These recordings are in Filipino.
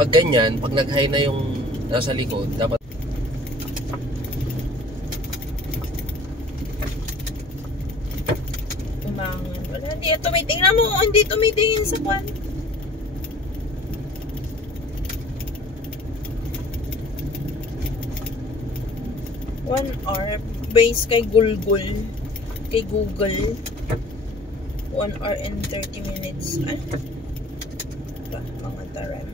pag ganyan, pag nag-high na yung nasa likod, dapat umangan. Wala, hindi tumitingnan mo, hindi tumitingin sa kwan. One hour base kay Google. Kay Google. 1 hour and 30 minutes. Ano? Ba, mga taran.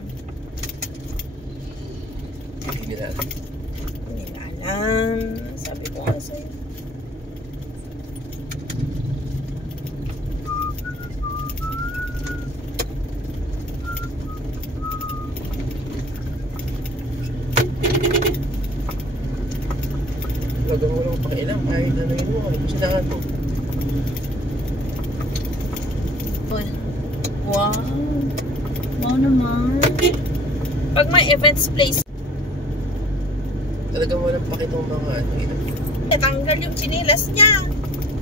hindi nila alam. Hindi nila alam. Sabi ko nga sa'yo. Talagang walang pakialam kahit ano yun mo, ano sinahan mo. Wow. Wow naman. Pag may events place, Talagang walang pakitong mga ano yun. tanggal yung chinilas niya.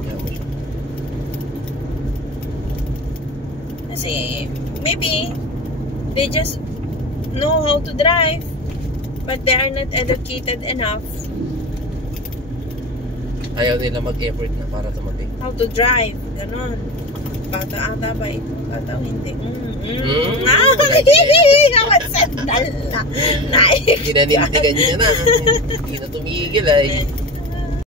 Kaya mo siya. Kasi, maybe, they just know how to drive, but they are not educated enough Ayaw nila mag-effort na para tumating. how to drive. Ganon. Bata ata ba ito? Bata o hindi? Naman sandal na. Ginanindigan niya na. Hindi na tumigil ay.